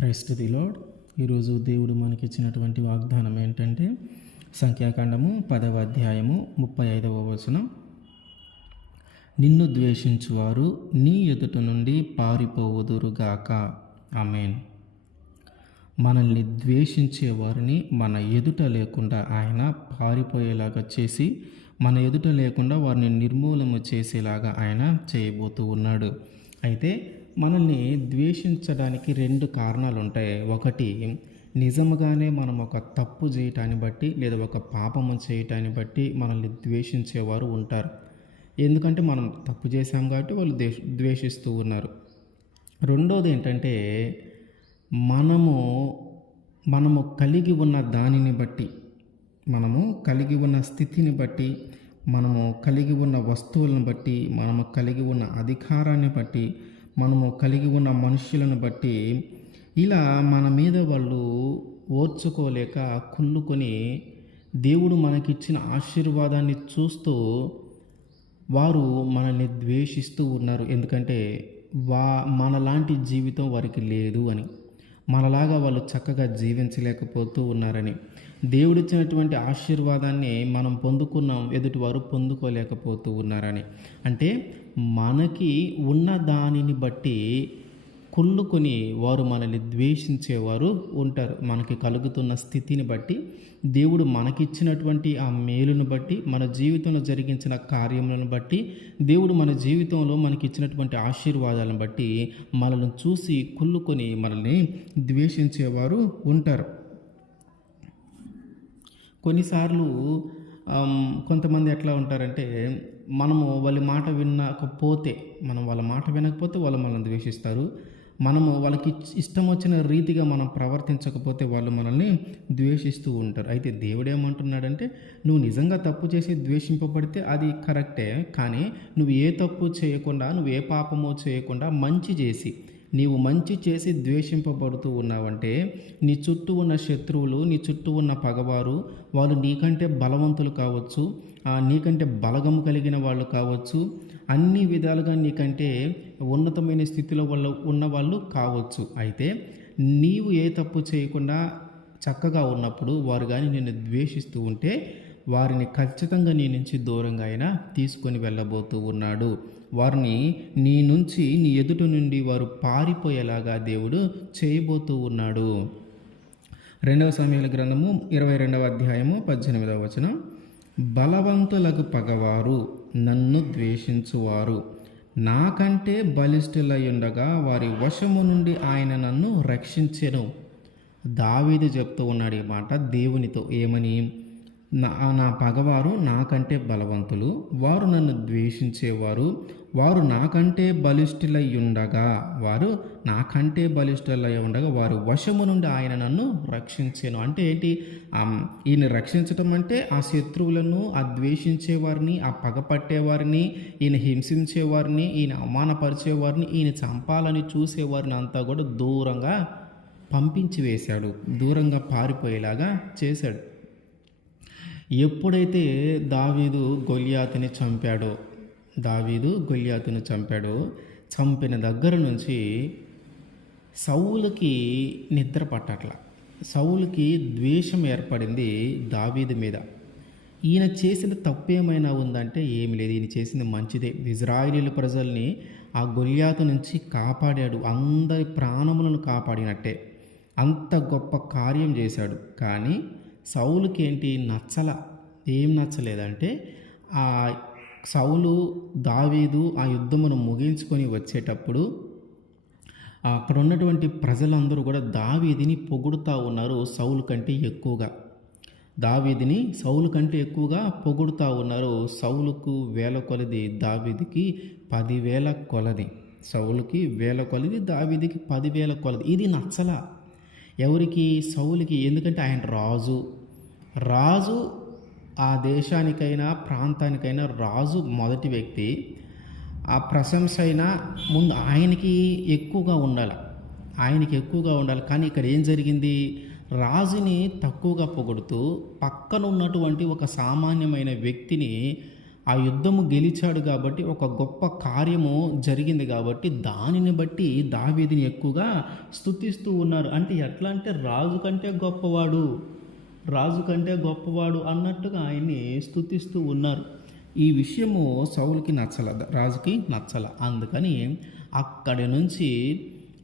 క్రైస్తది load ఈరోజు దేవుడు మనకిచ్చినటువంటి వాగ్దానం ఏంటంటే సంఖ్యాకాండము పదవ అధ్యాయము ముప్పై ఐదవ వచనం. నిన్ను ద్వేషించువారు నీ ఎదుట నుండి పారిపోవుదురుగాక. అమేన్ మనల్ని ద్వేషించే వారిని మన ఎదుట లేకుండా ఆయన పారిపోయేలాగా చేసి మన ఎదుట లేకుండా వారిని నిర్మూలన చేసేలాగా ఆయన చేయబోతూ ఉన్నాడు. అయితే మనల్ని ద్వేషించడానికి రెండు కారణాలు ఉంటాయి ఒకటి నిజముగానే మనం ఒక తప్పు చేయటాన్ని బట్టి లేదా ఒక పాపము చేయటాన్ని బట్టి మనల్ని ద్వేషించేవారు ఉంటారు. ఎందుకంటే మనం తప్పు చేశాం కాబట్టి వాళ్ళు ద్వేష ద్వేషిస్తూ ఉన్నారు. రెండోది ఏంటంటే మనము మనము కలిగి ఉన్న దానిని బట్టి మనము కలిగి ఉన్న స్థితిని బట్టి మనము కలిగి ఉన్న వస్తువులను బట్టి మనము కలిగి ఉన్న అధికారాన్ని బట్టి మనము కలిగి ఉన్న మనుషులను బట్టి ఇలా మన మీద వాళ్ళు ఓర్చుకోలేక కుళ్ళుకొని దేవుడు మనకిచ్చిన ఆశీర్వాదాన్ని చూస్తూ వారు మనల్ని ద్వేషిస్తూ ఉన్నారు. ఎందుకంటే వా మనలాంటి జీవితం వారికి లేదు అని. మనలాగా వాళ్ళు చక్కగా జీవించలేకపోతూ ఉన్నారని. దేవుడిచ్చినటువంటి ఆశీర్వాదాన్ని మనం పొందుకున్నాం ఎదుటివారు పొందుకోలేకపోతూ ఉన్నారని. అంటే మనకి ఉన్న దానిని బట్టి కుళ్ళుకొని వారు మనల్ని ద్వేషించేవారు ఉంటారు. మనకి కలుగుతున్న స్థితిని బట్టి దేవుడు మనకిచ్చినటువంటి ఆ మేలును బట్టి మన జీవితంలో జరిగించిన కార్యములను బట్టి దేవుడు మన జీవితంలో మనకిచ్చినటువంటి ఆశీర్వాదాలను బట్టి మనల్ని చూసి కుళ్ళుకొని మనల్ని ద్వేషించేవారు ఉంటారు. కొన్నిసార్లు కొంతమంది ఎట్లా ఉంటారంటే మనము వాళ్ళ మాట వినకపోతే మనం వాళ్ళ మాట వినకపోతే వాళ్ళు మనల్ని ద్వేషిస్తారు. మనము వాళ్ళకి ఇష్టం వచ్చిన రీతిగా మనం ప్రవర్తించకపోతే వాళ్ళు మనల్ని ద్వేషిస్తూ ఉంటారు. అయితే దేవుడు ఏమంటున్నాడంటే నువ్వు నిజంగా తప్పు చేసి ద్వేషింపబడితే అది కరెక్టే కానీ నువ్వు ఏ తప్పు చేయకుండా నువ్వు ఏ పాపమో చేయకుండా మంచి చేసి నీవు మంచి చేసి ద్వేషింపబడుతూ ఉన్నావంటే నీ చుట్టూ ఉన్న శత్రువులు నీ చుట్టూ ఉన్న పగవారు వాళ్ళు నీకంటే బలవంతులు కావచ్చు ఆ, నీకంటే బలగము కలిగిన వాళ్ళు కావచ్చు అన్ని విధాలుగా నీకంటే ఉన్నతమైన స్థితిలో వాళ్ళు ఉన్నవాళ్ళు కావచ్చు. అయితే నీవు ఏ తప్పు చేయకుండా చక్కగా ఉన్నప్పుడు వారు కానీ నిన్ను ద్వేషిస్తూ ఉంటే వారిని ఖచ్చితంగా నీ నుంచి దూరంగా అయినా తీసుకొని వెళ్ళబోతూ ఉన్నాడు. వారిని నీ నుంచి నీ ఎదుట నుండి వారు పారిపోయేలాగా దేవుడు చేయబోతూ ఉన్నాడు. రెండవ సమయాల గ్రంథము ఇరవై రెండవ అధ్యాయము పద్దెనిమిదవ వచనం. బలవంతులకు పగవారు నన్ను ద్వేషించువారు. నాకంటే బలిష్ఠులై ఉండగా వారి వశము నుండి ఆయన నన్ను రక్షించెను. దావీదు చెప్తూ ఉన్నాడు ఈ మాట దేవునితో ఏమని? నా నా పగవారు నాకంటే బలవంతులు. వారు నన్ను ద్వేషించేవారు. వారు నాకంటే బలిష్ఠులై ఉండగా వారు నాకంటే బలిష్ఠులై ఉండగా వారు వశము నుండి ఆయన నన్ను రక్షించాను. అంటే ఏంటి? ఈయన రక్షించటం అంటే ఆ శత్రువులను ఆ ద్వేషించేవారిని ఆ పగపట్టేవారిని ఈయన హింసించేవారిని ఈయన అవమానపరిచేవారిని ఈయన చంపాలని చూసేవారిని అంతా కూడా దూరంగా పంపించి వేశాడు. దూరంగా పారిపోయేలాగా చేశాడు. ఎప్పుడైతే దావీదు గొలియాతుని చంపాడో దావీదు గొలియాతుని చంపాడో చంపిన దగ్గర నుంచి సౌలుకి నిద్ర పట్టట్ల. సౌలుకి ద్వేషం ఏర్పడింది దావీదు మీద. ఈయన చేసిన తప్పేమైనా ఉందంటే ఏమి లేదు. ఈయన చేసింది మంచిదే. ఇజ్రాయిలీల ప్రజల్ని ఆ గొలియాతు నుంచి కాపాడాడు. అందరి ప్రాణములను కాపాడినట్టే. అంత గొప్ప కార్యం చేశాడు. కానీ సౌలుకి ఏంటి నచ్చల? ఏం నచ్చలేదంటే ఆ సౌలు దావీదు ఆ యుద్ధమును ముగించుకొని వచ్చేటప్పుడు అక్కడ ఉన్నటువంటి ప్రజలందరూ కూడా దావీదిని పొగుడుతూ ఉన్నారు సౌలు కంటే ఎక్కువగా. దావీదిని సౌలు కంటే ఎక్కువగా పొగుడుతూ ఉన్నారు సౌలుకు వేల కొలది దావీదికి పదివేల కొలది. సౌలుకి వేల కొలది దావీదికి పదివేల కొలది. ఇది నచ్చల. ఎవరికి? సౌలుకి. ఎందుకంటే ఆయన రాజు. రాజు ఆ దేశానికైనా ప్రాంతానికైనా రాజు మొదటి వ్యక్తి. ఆ ప్రశంస అయినా ముందు ఆయనకి ఎక్కువగా ఉండాలి. ఆయనకి ఎక్కువగా ఉండాలి. కానీ ఇక్కడ ఏం జరిగింది? రాజుని తక్కువగా పొగుడుతూ పక్కన ఉన్నటువంటి ఒక సామాన్యమైన వ్యక్తిని ఆ యుద్ధము గెలిచాడు కాబట్టి ఒక గొప్ప కార్యము జరిగింది కాబట్టి దానిని బట్టి దావీదిని ఎక్కువగా స్థుతిస్తూ ఉన్నారు. అంటే ఎట్లా అంటే రాజు కంటే గొప్పవాడు రాజు కంటే గొప్పవాడు అన్నట్టుగా ఆయన్ని స్థుతిస్తూ ఉన్నారు. ఈ విషయము సౌలుకి నచ్చల రాజుకి నచ్చల. అందుకని అక్కడి నుంచి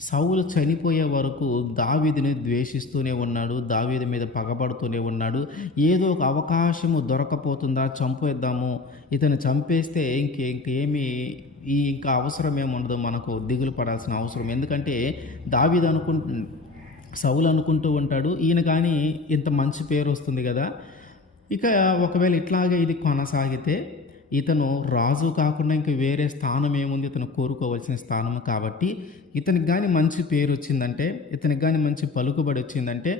సౌలు చనిపోయే వరకు దావీదిని ద్వేషిస్తూనే ఉన్నాడు దావీది మీద పగబడుతూనే ఉన్నాడు. ఏదో ఒక అవకాశము దొరకపోతుందా? చంపేద్దాము. ఇతను చంపేస్తే ఇంకే ఇంకేమి ఈ ఇంకా అవసరం ఏముండదు మనకు దిగులు పడాల్సిన అవసరం. ఎందుకంటే దావీది అనుకు సౌలు అనుకుంటూ ఉంటాడు. ఈయన కానీ ఇంత మంచి పేరు వస్తుంది కదా. ఇక ఒకవేళ ఇట్లాగే ఇది కొనసాగితే ఇతను రాజు కాకుండా ఇంక వేరే స్థానం ఏముంది? ఇతను కోరుకోవాల్సిన స్థానం కాబట్టి ఇతనికి కానీ మంచి పేరు వచ్చిందంటే ఇతనికి కానీ మంచి పలుకుబడి వచ్చిందంటే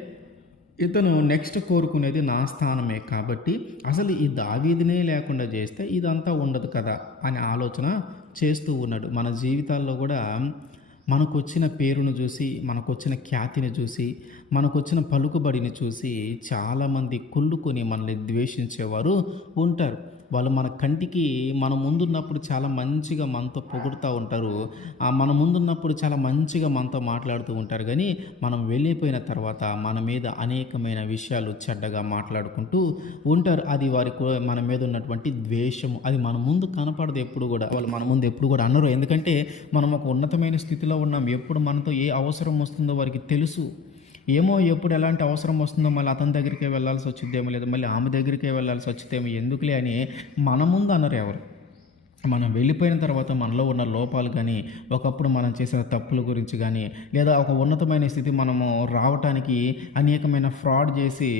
ఇతను నెక్స్ట్ కోరుకునేది నా స్థానమే కాబట్టి అసలు ఈ దావీదినే లేకుండా చేస్తే ఇదంతా ఉండదు కదా అనే ఆలోచన చేస్తూ ఉన్నాడు. మన జీవితాల్లో కూడా మనకు వచ్చిన పేరును చూసి మనకు వచ్చిన ఖ్యాతిని చూసి మనకు వచ్చిన పలుకుబడిని చూసి చాలామంది కుళ్ళుకొని మనల్ని ద్వేషించేవారు ఉంటారు. వాళ్ళు మన కంటికి మన ముందున్నప్పుడు చాలా మంచిగా మనతో పొగుడుతూ ఉంటారు. ఆ మన ముందున్నప్పుడు చాలా మంచిగా మనతో మాట్లాడుతూ ఉంటారు. కానీ మనం వెళ్ళిపోయిన తర్వాత మన మీద అనేకమైన విషయాలు చెడ్డగా మాట్లాడుకుంటూ ఉంటారు. అది వారి మన మీద ఉన్నటువంటి ద్వేషము. అది మన ముందు కనపడదు ఎప్పుడు కూడా. వాళ్ళు మన ముందు ఎప్పుడు కూడా అనరు. ఎందుకంటే మనం ఒక ఉన్నతమైన స్థితిలో ఉన్నాం. ఎప్పుడు మనతో ఏ అవసరం వస్తుందో వారికి తెలుసు. ఏమో ఎప్పుడు ఎలాంటి అవసరం వస్తుందో మళ్ళీ అతని దగ్గరికే వెళ్ళాల్సి వచ్చిద్దేమో లేదు మళ్ళీ ఆమె దగ్గరికే వెళ్ళాల్సి వచ్చిద్దేమో ఎందుకులే అని మన ముందు అనరు ఎవరు. మనం వెళ్ళిపోయిన తర్వాత మనలో ఉన్న లోపాలు కానీ ఒకప్పుడు మనం చేసిన తప్పుల గురించి కానీ లేదా ఒక ఉన్నతమైన స్థితి మనము రావటానికి అనేకమైన ఫ్రాడ్ చేసి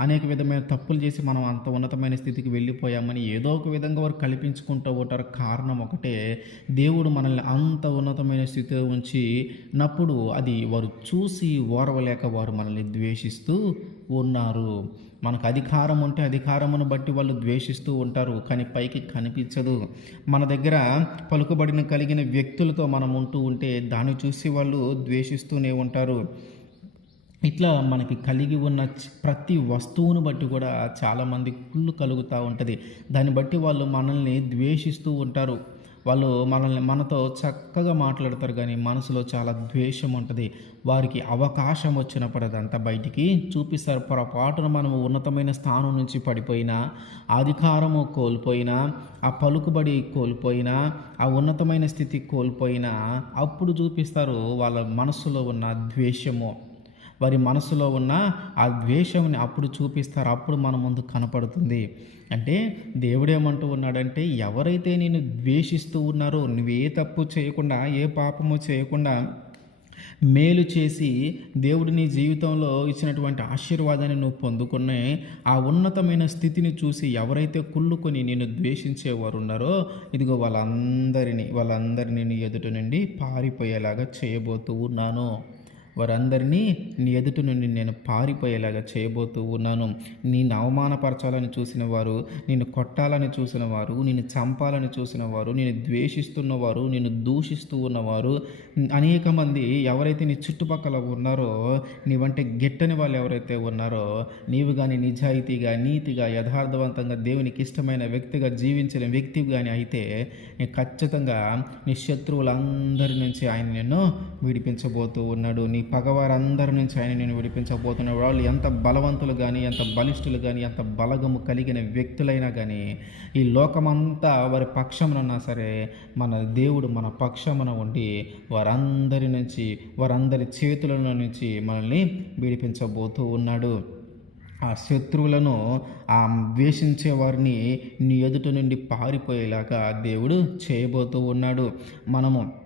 అనేక విధమైన తప్పులు చేసి మనం అంత ఉన్నతమైన స్థితికి వెళ్ళిపోయామని ఏదో ఒక విధంగా వారు కల్పించుకుంటూ ఉంటారు కారణం ఒకటే దేవుడు మనల్ని అంత ఉన్నతమైన స్థితిలో ఉంచినప్పుడు అది వారు చూసి ఓర్వలేక వారు మనల్ని ద్వేషిస్తూ ఉన్నారు. మనకు అధికారం ఉంటే అధికారమును బట్టి వాళ్ళు ద్వేషిస్తూ ఉంటారు కానీ పైకి కనిపించదు. మన దగ్గర పలుకుబడిన కలిగిన వ్యక్తులతో మనం ఉంటూ ఉంటే దాన్ని చూసి వాళ్ళు ద్వేషిస్తూనే ఉంటారు. ఇట్లా మనకి కలిగి ఉన్న ప్రతి వస్తువును బట్టి కూడా చాలామంది కుళ్ళు కలుగుతూ ఉంటుంది. దాన్ని బట్టి వాళ్ళు మనల్ని ద్వేషిస్తూ ఉంటారు. వాళ్ళు మనల్ని మనతో చక్కగా మాట్లాడతారు కానీ మనసులో చాలా ద్వేషం ఉంటుంది. వారికి అవకాశం వచ్చినప్పుడు అదంతా బయటికి చూపిస్తారు. పొరపాటున మనము ఉన్నతమైన స్థానం నుంచి పడిపోయినా అధికారము కోల్పోయినా ఆ పలుకుబడి కోల్పోయినా ఆ ఉన్నతమైన స్థితి కోల్పోయినా అప్పుడు చూపిస్తారు వాళ్ళ మనసులో ఉన్న ద్వేషము. వారి మనసులో ఉన్న ఆ ద్వేషంని అప్పుడు చూపిస్తారు అప్పుడు మన ముందు కనపడుతుంది. అంటే దేవుడేమంటూ ఉన్నాడంటే ఎవరైతే నేను ద్వేషిస్తూ ఉన్నారో నువ్వే తప్పు చేయకుండా ఏ పాపము చేయకుండా మేలు చేసి దేవుడు నీ జీవితంలో ఇచ్చినటువంటి ఆశీర్వాదాన్ని నువ్వు పొందుకునే ఆ ఉన్నతమైన స్థితిని చూసి ఎవరైతే కుళ్ళుకొని నేను ద్వేషించేవారు ఉన్నారో ఇదిగో వాళ్ళందరినీ వాళ్ళందరినీ నేను ఎదుట నుండి పారిపోయేలాగా చేయబోతూ ఉన్నాను. వారందరినీ నీ ఎదుటి నుండి నేను పారిపోయేలాగా చేయబోతూ ఉన్నాను. నేను అవమానపరచాలని చూసిన వారు నిన్ను కొట్టాలని చూసిన వారు నిన్ను చంపాలని చూసిన వారు నేను ద్వేషిస్తున్నవారు నేను నిన్ను దూషిస్తూ ఉన్నవారు అనేక మంది ఎవరైతే నీ చుట్టుపక్కల ఉన్నారో నీ వంటి గిట్టని వాళ్ళు ఎవరైతే ఉన్నారో నీవు కానీ నిజాయితీగా నీతిగా యథార్థవంతంగా దేవునికి ఇష్టమైన వ్యక్తిగా జీవించిన వ్యక్తి కానీ అయితే నేను ఖచ్చితంగా నీ శత్రువులందరి నుంచి ఆయన నిన్ను విడిపించబోతూ ఉన్నాడు. నీ పగవారందరి నుంచి ఆయన నేను విడిపించబోతున్నాడు. వాళ్ళు ఎంత బలవంతులు కానీ ఎంత బలిష్ఠులు కానీ ఎంత బలగము కలిగిన వ్యక్తులైనా కానీ ఈ లోకమంతా వారి పక్షమునున్నా సరే మన దేవుడు మన పక్షమున ఉండి వారందరి నుంచి వారందరి చేతుల నుంచి మనల్ని విడిపించబోతూ ఉన్నాడు. ఆ శత్రువులను ఆ ద్వేషించే వారిని నీ ఎదుట నుండి పారిపోయేలాగా దేవుడు చేయబోతూ ఉన్నాడు. మనము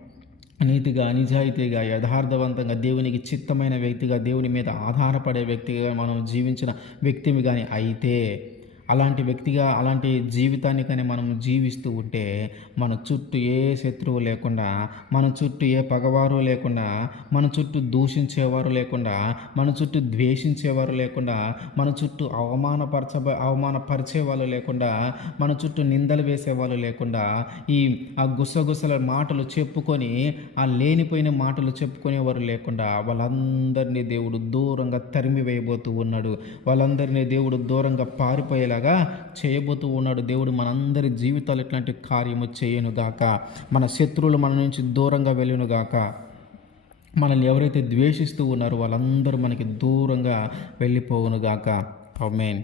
నీతిగా నిజాయితీగా యథార్థవంతంగా దేవునికి చిత్తమైన వ్యక్తిగా దేవుని మీద ఆధారపడే వ్యక్తిగా మనం జీవించిన వ్యక్తిమి కానీ అయితే అలాంటి వ్యక్తిగా అలాంటి జీవితాన్ని కానీ మనం జీవిస్తూ ఉంటే మన చుట్టూ ఏ శత్రువు లేకుండా మన చుట్టూ ఏ పగవారు లేకుండా మన చుట్టూ దూషించేవారు లేకుండా మన చుట్టూ ద్వేషించేవారు లేకుండా మన చుట్టూ అవమానపరచ అవమానపరిచే వాళ్ళు లేకుండా మన చుట్టూ నిందలు వేసేవాళ్ళు లేకుండా ఈ ఆ గుసగుసల మాటలు చెప్పుకొని ఆ లేనిపోయిన మాటలు చెప్పుకునేవారు లేకుండా వాళ్ళందరినీ దేవుడు దూరంగా తరిమి వేయబోతూ ఉన్నాడు. వాళ్ళందరినీ దేవుడు దూరంగా పారిపోయేలాగా చేసేలాగా చేయబోతూ ఉన్నాడు దేవుడు మనందరి జీవితాలు ఇట్లాంటి కార్యము చేయనుగాక. మన శత్రువులు మన నుంచి దూరంగా వెళ్ళునుగాక. మనల్ని ఎవరైతే ద్వేషిస్తూ ఉన్నారో వాళ్ళందరూ మనకి దూరంగా వెళ్ళిపోవునుగాక. మెయిన్